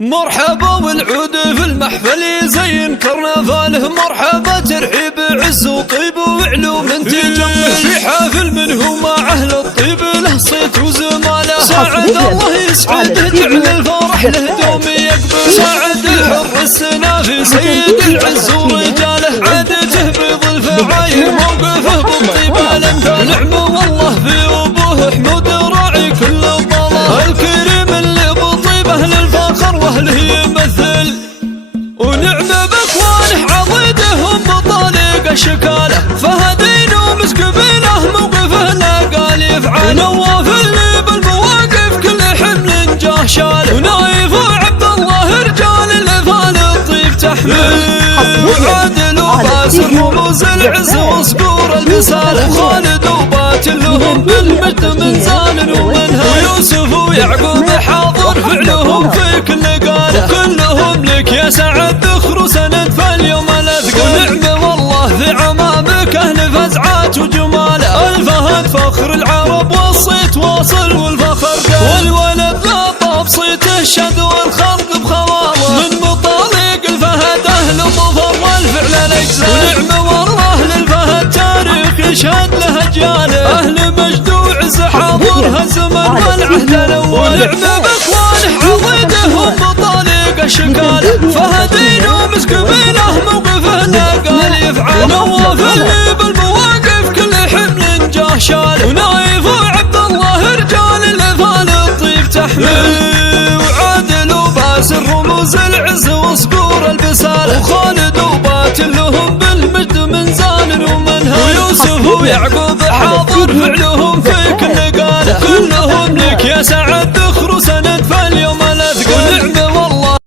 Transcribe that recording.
مرحبا والعود في المحفل يزين كرنفاله، مرحبا ترحيب عز وطيب وعلوم تجمل في حافل منه مع اهل الطيب له صيت وزماله. ساعد الله يسعده جعل الفرح له دوم يقبل، ساعد الحر السنافي سيد العز ورجاله، عادته بيض الفعاير موقفه بالطيبه الامثال. نعمه والله في ابوه حمود راعي كل الضلال، الكريم اللي بالطيبه للفخر واهله يمثل، ونعمه باخوانه عضيدهم بطالق الشكاله. فهدين ومسك بينه موقفه لا قال يفعل، نواف اللي بالمواقف كل حمل جاه شاله، ونايف وعبد الله رجال الافال الطيب تحمل، وعادل وباسر رموز العز وصقور البساله، وخالد وباتل لهم بالمجد من زال ومنها، ويوسف ويعقوب حاضر فعلهم في كل قاله، كلهم لك يا سعد ذخر وسند فاليوم الاثقال. ونعمه والله في عمامك اهل فزعات وجماله، الفهد فخر العرب والصيت واصل والفخر قال، والولد لا طاب صيته الشد والخلق بخواضه، من مطالق الفهد اهل ظفر والفعل الاجزاء. ونعمه والله للفهد تاريخ يشهد له اجياله، اهل مجد وعز حاضرها الزمن والعهد الاول. ونعمه باخوانه عضيدهم بطالق الشكاله، فهدين ومسك بينه موقفه لا قال يفعل، نواف اللي بالمواقف كل حمل جاه شاله، ونايف وعبد الله رجال الافال الطيب تحمل، وعادل وباسر رموز العز وصقور البساله، وخالد وباتل لهم بالمجد من زال ومنها، ويوسف ويعقوب حاضر فعلهم في كل قاله، كلهم لك يا سعد ذخر